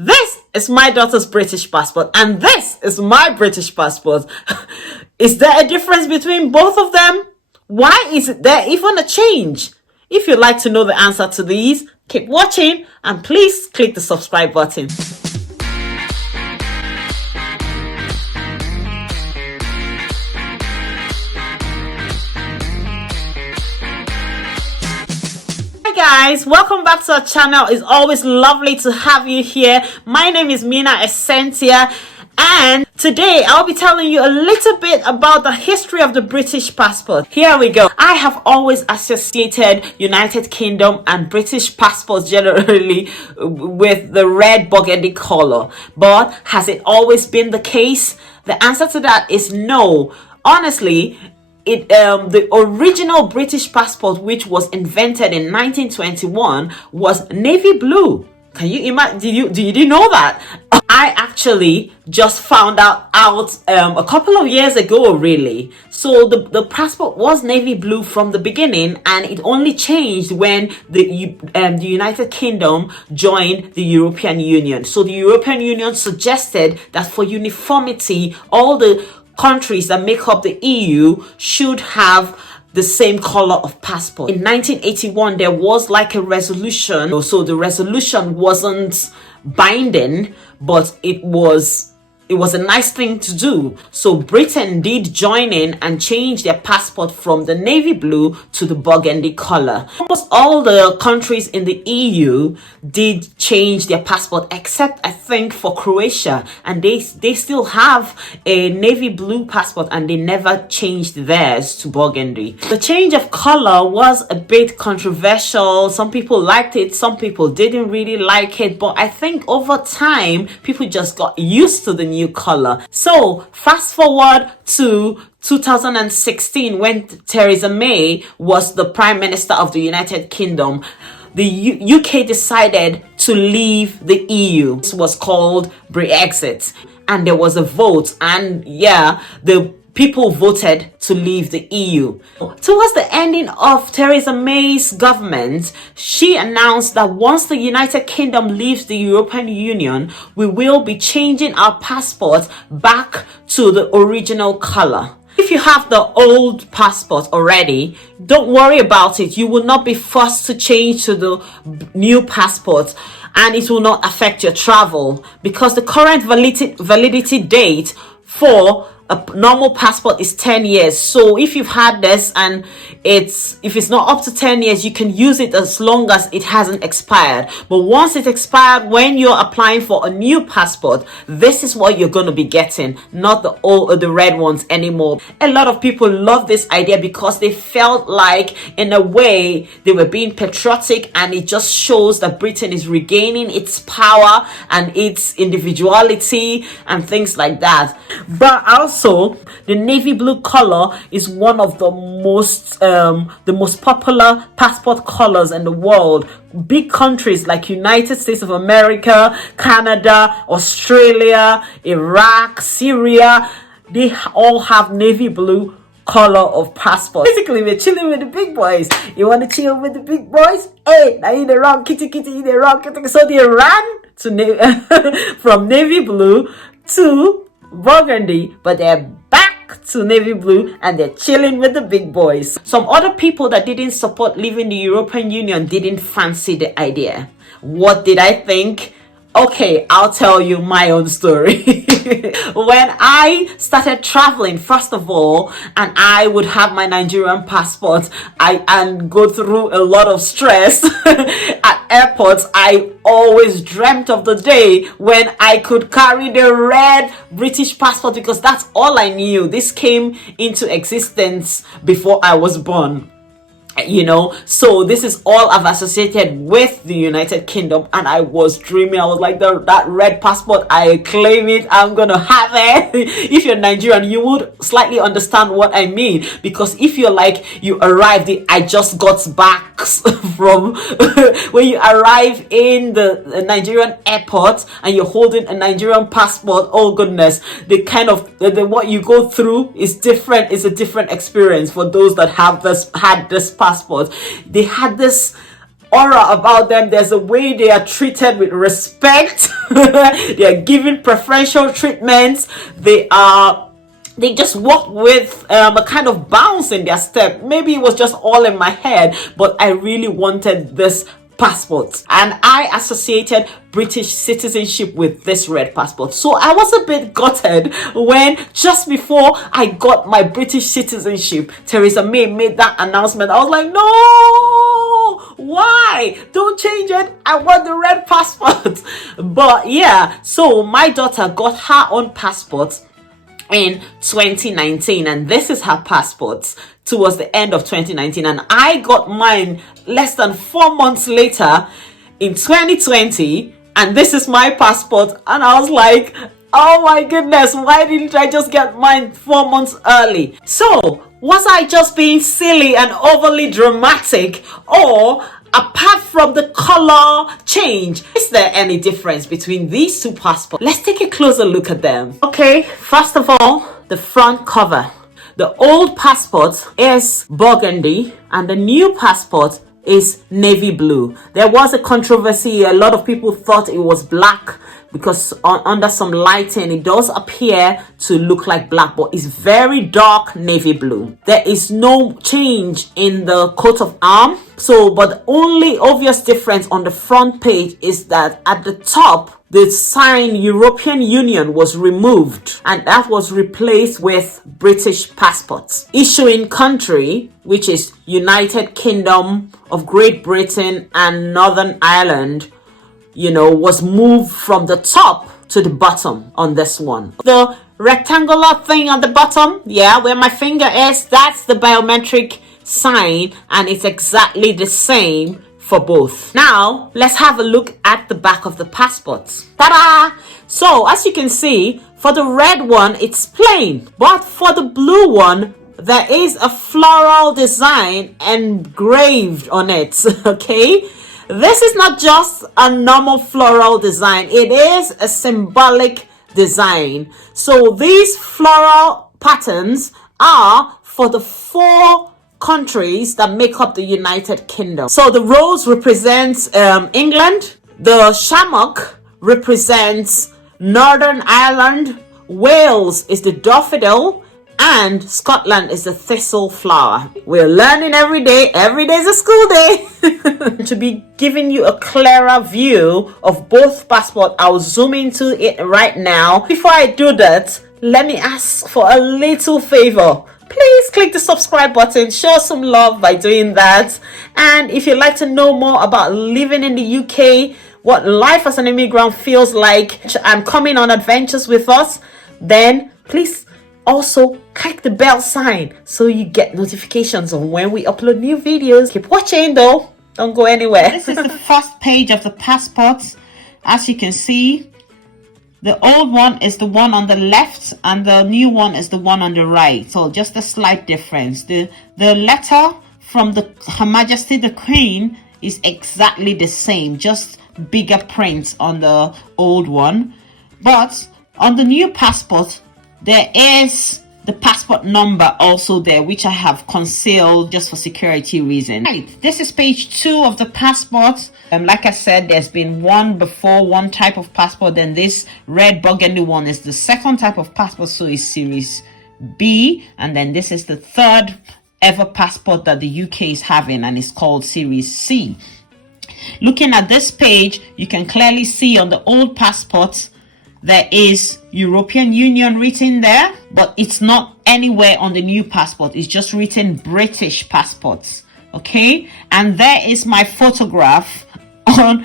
This is my daughter's British passport, and this is my British passport. Is there a difference between both of them? Why is there even a change? If you'd like to know the answer to these, keep watching and please click the subscribe button. Guys, welcome back to our channel. It's always lovely to have you here. My name is Mina Essentia, and today I'll be telling you a little bit about the history of the British passport. Here we go. I have always associated United Kingdom and British passports generally with the red burgundy color, but has it always been the case? The answer to that is no. Honestly, the original British passport, which was invented in 1921, was navy blue. Can you imagine? Did you know that? I actually just found out a couple of years ago, really. So the passport was navy blue from the beginning, and it only changed when the United Kingdom joined the European Union. So the European Union suggested that for uniformity, all the countries that make up the EU should have the same color of passport. In 1981, there was like a resolution. So the resolution wasn't binding, but it was a nice thing to do. So Britain did join in and change their passport from the navy blue to the burgundy color. Almost all the countries in the EU did change their passport, except I think for Croatia, and they still have a navy blue passport and they never changed theirs to burgundy. The change of color was a bit controversial. Some people liked it, some people didn't really like it, but I think over time people just got used to the new color. So fast forward to 2016, when Theresa May was the Prime Minister of the United Kingdom. The UK decided to leave the EU. This was called Brexit, and there was a vote, and the people voted to leave the EU. Towards the ending of Theresa May's government, she announced that once the United Kingdom leaves the European Union, we will be changing our passport back to the original color. If you have the old passport already, don't worry about it. You will not be forced to change to the new passport, and it will not affect your travel, because the current validity date for a normal passport is 10 years. So if you've had this and if it's not up to 10 years, you can use it as long as it hasn't expired. But once it expired, when you're applying for a new passport, this is what you're going to be getting, not the red ones anymore. A lot of people love this idea because they felt like, in a way, they were being patriotic, and it just shows that Britain is regaining its power and its individuality and things like that. But also, the navy blue color is one of the most popular passport colors in the world. Big countries like United States of America, Canada, Australia, Iraq, Syria, they all have navy blue color of passport. Basically, we're chilling with the big boys. You want to chill with the big boys? Hey, now you the wrong kitty, you the wrong kitty. So they ran to from navy blue to burgundy, but they're back to navy blue and they're chilling with the big boys. Some other people that didn't support leaving the European Union didn't fancy the idea. What did I think? Okay, I'll tell you my own story. When I started traveling, first of all, and I would have my Nigerian passport, and go through a lot of stress at airports, I always dreamt of the day when I could carry the red British passport, because that's all I knew. This came into existence before I was born. So this is all I've associated with the United Kingdom, and I was dreaming. I was like, that red passport, I claim it, I'm gonna have it. If you're Nigerian, you would slightly understand what I mean, because if you're like, you arrived, I just got back from when you arrive in the Nigerian airport and you're holding a Nigerian passport, oh goodness, the kind of what you go through is different. It's a different experience for those that had this passport. They had this aura about them. There's a way they are treated with respect. They are given preferential treatments. They just walk with a kind of bounce in their step. Maybe it was just all in my head, but I really wanted this passport, and I associated British citizenship with this red passport. So I was a bit gutted when just before I got my British citizenship, Theresa May made that announcement. I was like, no, why? Don't change it. I want the red passport. But yeah, so my daughter got her own passport in 2019, and this is her passport towards the end of 2019, and I got mine less than 4 months later in 2020, and this is my passport. And I was like, oh my goodness, why didn't I just get mine 4 months early? So was I just being silly and overly dramatic, or apart from the color change, is there any difference between these two passports? Let's take a closer look at them. Okay, first of all, the front cover. The old passport is burgundy and the new passport is navy blue. There was a controversy. A lot of people thought it was black because under some lighting it does appear to look like black, but it's very dark navy blue. There is no change in the coat of arms. But the only obvious difference on the front page is that at the top, the sign European Union was removed, and that was replaced with British passports. Issuing country, which is United Kingdom of Great Britain and Northern Ireland, was moved from the top to the bottom on this one. The rectangular thing on the bottom, where my finger is, that's the biometric sign, and it's exactly the same for both. Now let's have a look at the back of the passports. Ta-da! So as you can see, for the red one it's plain, but for the blue one there is a floral design engraved on it. Okay, this is not just a normal floral design, it is a symbolic design. So these floral patterns are for the 4 countries that make up the United Kingdom. So the rose represents England, the shamrock represents Northern Ireland, Wales is the daffodil, and Scotland is the thistle flower. We're learning every day. Every day is a school day. To be giving you a clearer view of both passports, I'll zoom into it right now. Before I do that, let me ask for a little favor. Please click the subscribe button, show some love by doing that. And if you'd like to know more about living in the UK, what life as an immigrant feels like, and coming on adventures with us, then please also click the bell sign so you get notifications on when we upload new videos. Keep watching though, don't go anywhere. This is the first page of the passport. As you can see, the old one is the one on the left and the new one is the one on the right. So just a slight difference. The letter from Her Majesty the Queen is exactly the same, just bigger print on the old one. But on the new passport, there is the passport number also there, which I have concealed just for security reasons. Right, this is page 2 of the passport. Like I said, there's been one before, one type of passport, then this red burgundy one is the second type of passport, so it's series B, and then this is the third ever passport that the UK is having, and it's called series C. Looking at this page, you can clearly see on the old passport there is European Union written there, but it's not anywhere on the new passport. It's just written British passports. Okay, and there is my photograph on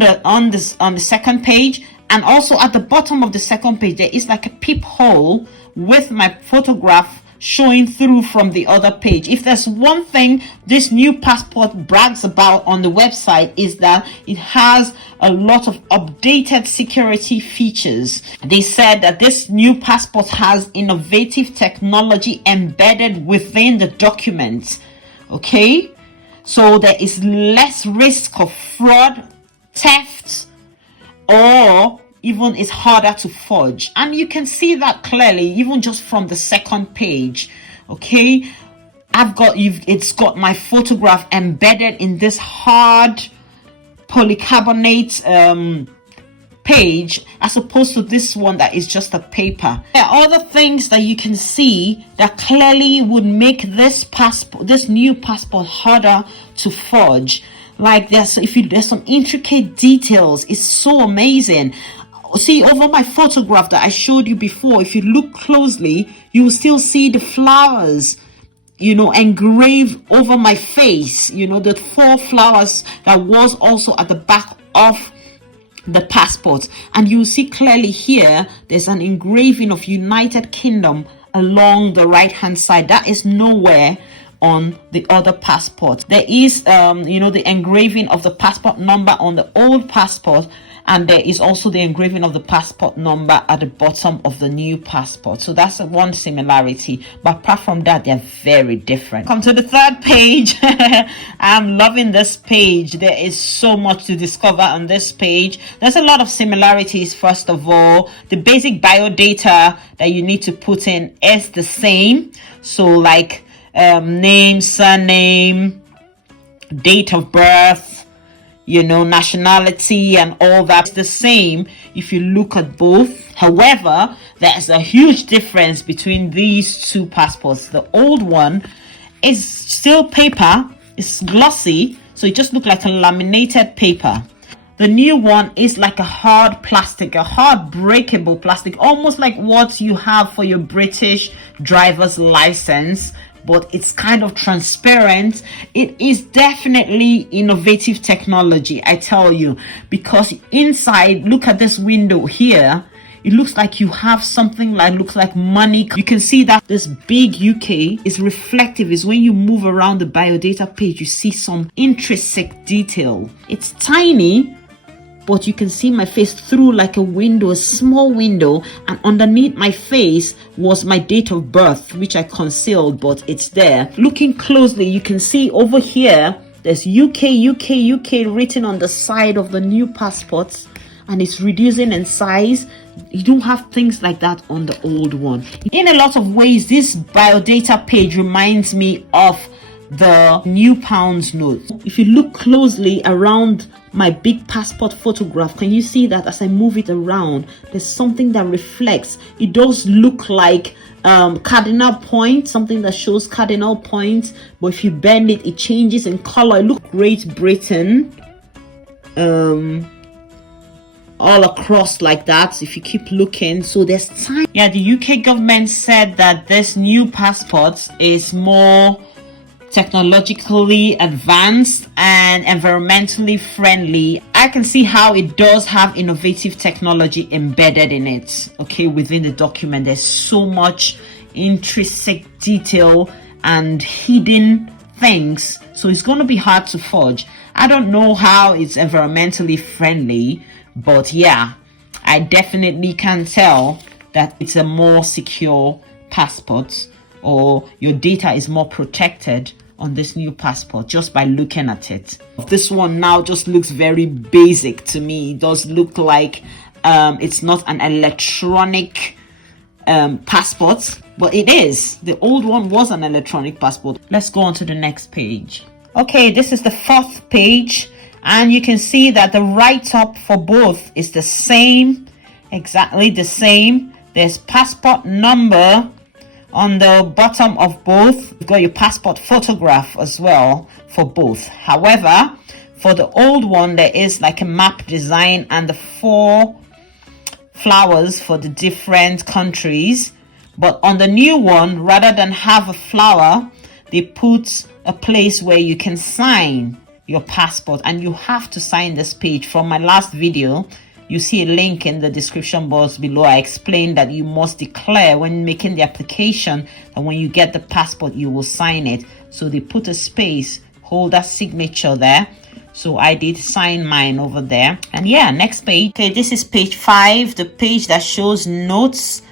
the second page, and also at the bottom of the second page there is like a peephole with my photograph showing through from the other page. If there's one thing this new passport brags about on the website, is that it has a lot of updated security features. They said that this new passport has innovative technology embedded within the document. Okay, so there is less risk of fraud, theft, or even it's harder to forge, and you can see that clearly even just from the second page. Okay, it's got my photograph embedded in this hard polycarbonate page, as opposed to this one that is just a paper. There are other things that you can see that clearly would make this new passport harder to forge. Like there's some intricate details. It's so amazing. See, over my photograph that I showed you before, if you look closely, you will still see the flowers, engraved over my face. The 4 flowers that was also at the back of the passport. And you see clearly here, there's an engraving of United Kingdom along the right hand side. That is nowhere on the other passport. There is the engraving of the passport number on the old passport, and there is also the engraving of the passport number at the bottom of the new passport. So that's one similarity, but apart from that, they're very different. Come to the third page. I'm loving this page. There is so much to discover on this page. There's a lot of similarities. First of all, the basic biodata that you need to put in is the same. So like name, surname, date of birth, nationality, and all that's the same if you look at both. However, there's a huge difference between these 2 passports. The old one is still paper, it's glossy, so it just looks like a laminated paper. The new one is like a hard plastic, a hard breakable plastic, almost like what you have for your British driver's license, but it's kind of transparent. It is definitely innovative technology, I tell you, because inside, look at this window here. It looks like you have something looks like money. You can see that this big UK is reflective. Is when you move around the biodata page, you see some intrinsic detail. It's tiny, but you can see my face through like a window, a small window, and underneath my face was my date of birth, which I concealed, but it's there. Looking closely, you can see over here, there's UK written on the side of the new passports, and it's reducing in size. You don't have things like that on the old one. In a lot of ways, this biodata page reminds me of the new pounds note. If you look closely around my big passport photograph, can you see that as I move it around, there's something that reflects? It does look like cardinal points, something that shows cardinal points, but if you bend it, it changes in color. It looks Great Britain all across like that if you keep looking. So there's time. Yeah, the UK government said that this new passport is more technologically advanced and environmentally friendly. I can see how it does have innovative technology embedded in it. Okay, within the document, there's so much intrinsic detail and hidden things, so it's going to be hard to forge. I don't know how it's environmentally friendly, but yeah, I definitely can tell that it's a more secure passport, or your data is more protected on this new passport just by looking at it. This one now just looks very basic to me. It does look like it's not an electronic passport, but it is. The old one was an electronic passport. Let's go on to the next page. Okay, this is the 4th page, and you can see that the write-up for both is the same, exactly the same. There's passport number on the bottom of both. You've got your passport photograph as well for both. However, for the old one, there is like a map design and the 4 flowers for the different countries. But on the new one, rather than have a flower, they put a place where you can sign your passport, and you have to sign this page. From my last video, you see a link in the description box below. I explained that you must declare when making the application that when you get the passport, you will sign it. So they put a space, hold that signature there. So I did sign mine over there. And yeah, next page. Okay, this is page 5, the page that shows notes.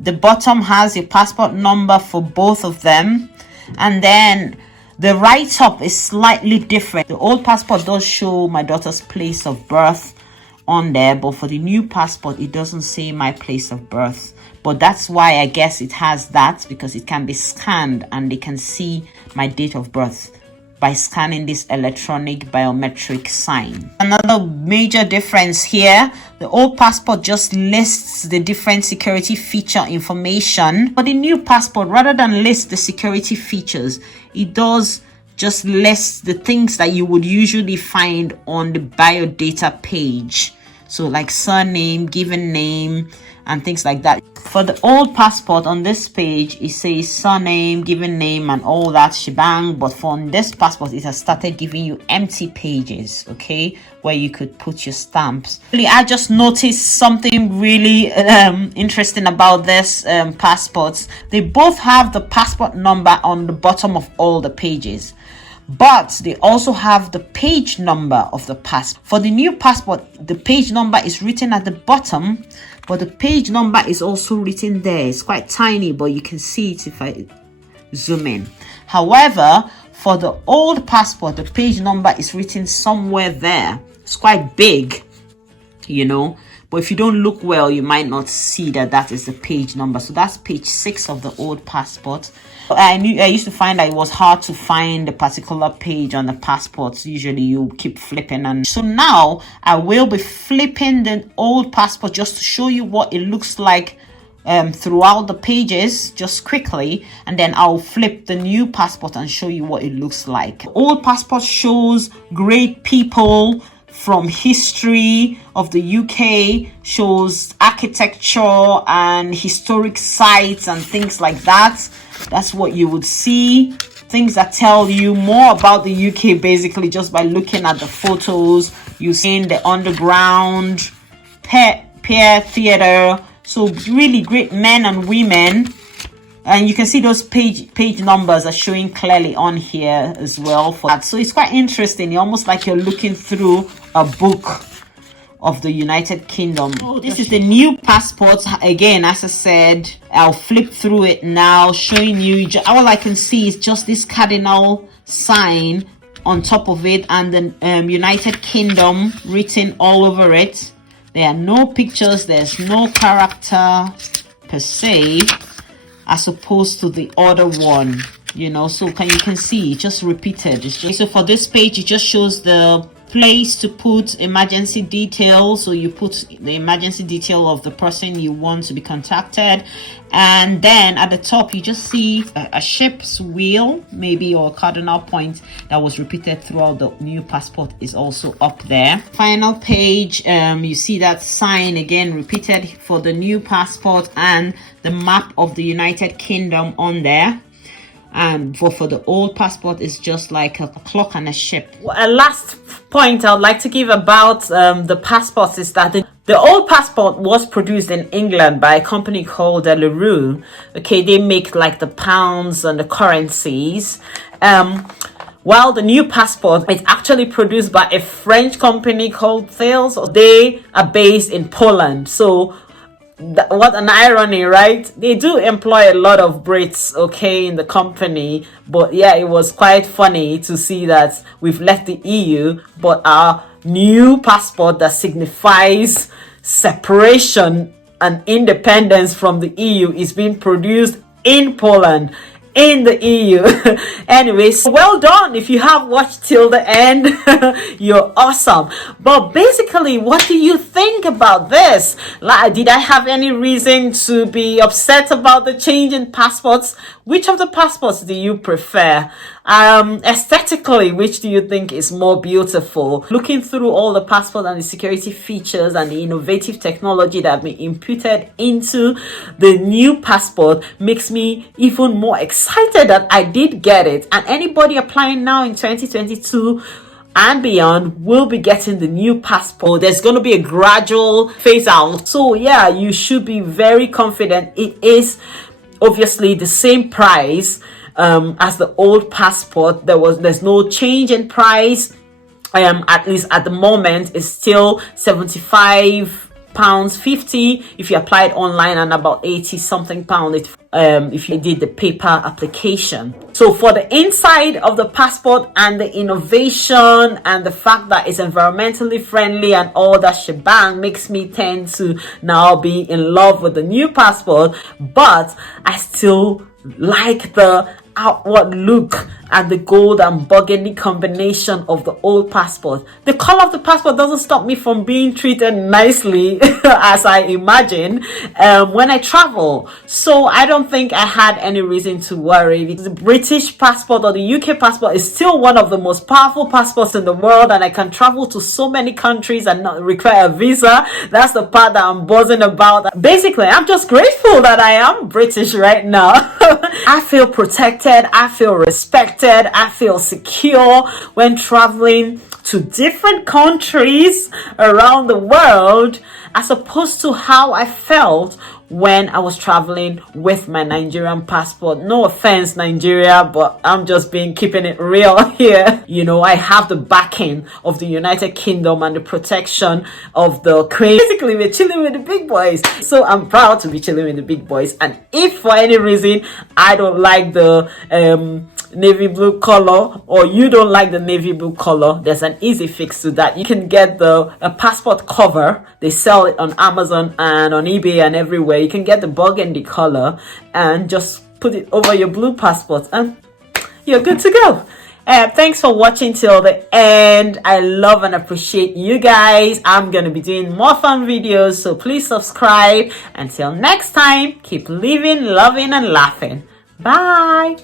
The bottom has your passport number for both of them. And then the write-up is slightly different. The old passport does show my daughter's place of birth, on there, but for the new passport it doesn't say my place of birth. But that's why I guess it has that, because it can be scanned and they can see my date of birth by scanning this electronic biometric sign. Another major difference here, the old passport just lists the different security feature information. For the new passport, rather than list the security features, it does just list the things that you would usually find on the biodata page. So like surname, given name, and things like that. For the old passport, on this page it says surname, given name, and all that shebang. But for this passport, it has started giving you empty pages, okay, where you could put your stamps. I just noticed something really interesting about this passports. They both have the passport number on the bottom of all the pages, but they also have the page number of the passport. For the new passport, the page number is written at the bottom, but the page number is also written there. It's quite tiny, but you can see it if I zoom in. However, for the old passport, the page number is written somewhere there. It's quite big, you know, but if you don't look well, you might not see that that is the page number. So that's page 6 of the old passport. I used to find that it was hard to find a particular page on the passports. Usually you keep flipping, and so now I will be flipping the old passport just to show you what it looks like throughout the pages, just quickly, and then I'll flip the new passport and show you what it looks like. Old passport shows great people from history of the UK, shows architecture and historic sites and things like that. That's what you would see. Things that tell you more about the UK basically just by looking at the photos. You see the underground, pier theater. So really great men and women. And you can see those page numbers are showing clearly on here as well for that. So it's quite interesting. Almost like you're looking through a book of the United Kingdom. Oh, this is the new passport. Again, as I said, I'll flip through it now, showing you. All I can see is just this cardinal sign on top of it, and the United Kingdom written all over it. There are no pictures. There's no character per se, as opposed to the other one, you know. So you can see it just repeated. It's just, so for this page, it just shows the place to put emergency details. So you put the emergency detail of the person you want to be contacted, and then at the top you just see a ship's wheel maybe, or a cardinal point that was repeated throughout the new passport is also up there. Final page, you see that sign again repeated for the new passport, and the map of the United Kingdom on there. And for the old passport, it's just like a clock and a ship. A last point I would like to give about the passports is that the old passport was produced in England by a company called Leroux. Okay, they make like the pounds and the currencies. While the new passport is actually produced by a French company called Thales. They are based in Poland. So what an irony, right? They do employ a lot of Brits, okay, in the company. But yeah, it was quite funny to see that we've left the EU, but our new passport that signifies separation and independence from the EU is being produced in Poland, in the EU. Anyways, well done if you have watched till the end. You're awesome. But basically, what do you think about this? Like, did I have any reason to be upset about the change in passports? Which of the passports do you prefer? Aesthetically, which do you think is more beautiful? Looking through all the passport and the security features and the innovative technology that have been imputed into the new passport makes me even more excited that I did get it. And anybody applying now in 2022 and beyond will be getting the new passport. There's going to be a gradual phase out. So yeah, you should be very confident. It is obviously the same price as the old passport. There's no change in price. At least at the moment, it's still 75 pounds 50 if you applied online, and about 80 something pound if you did the paper application. So for the inside of the passport and the innovation and the fact that it's environmentally friendly and all that shebang makes me tend to now be in love with the new passport, but I still like the outward look and the gold and burgundy combination of the old passport. The color of the passport doesn't stop me from being treated nicely as I imagine when I travel. So I don't think I had any reason to worry, because the British passport or the UK passport is still one of the most powerful passports in the world, and I can travel to so many countries and not require a visa. That's the part that I'm buzzing about. Basically, I'm just grateful that I am British right now. I feel protected, I feel respected, I feel secure when traveling to different countries around the world, as opposed to how I felt when I was traveling with my Nigerian passport. No offense, Nigeria, but I'm just keeping it real here. You know, I have the backing of the United Kingdom and the protection of the Queen. Basically, we're chilling with the big boys. So I'm proud to be chilling with the big boys. And if for any reason I don't like the navy blue color, or you don't like the navy blue color, there's an easy fix to that. You can get a passport cover. They sell it on Amazon and on eBay and everywhere. You can get the burgundy color and just put it over your blue passport and you're good to go. Thanks for watching till the end. I love and appreciate you guys. I'm gonna be doing more fun videos, so please subscribe. Until next time, keep living, loving and laughing. Bye.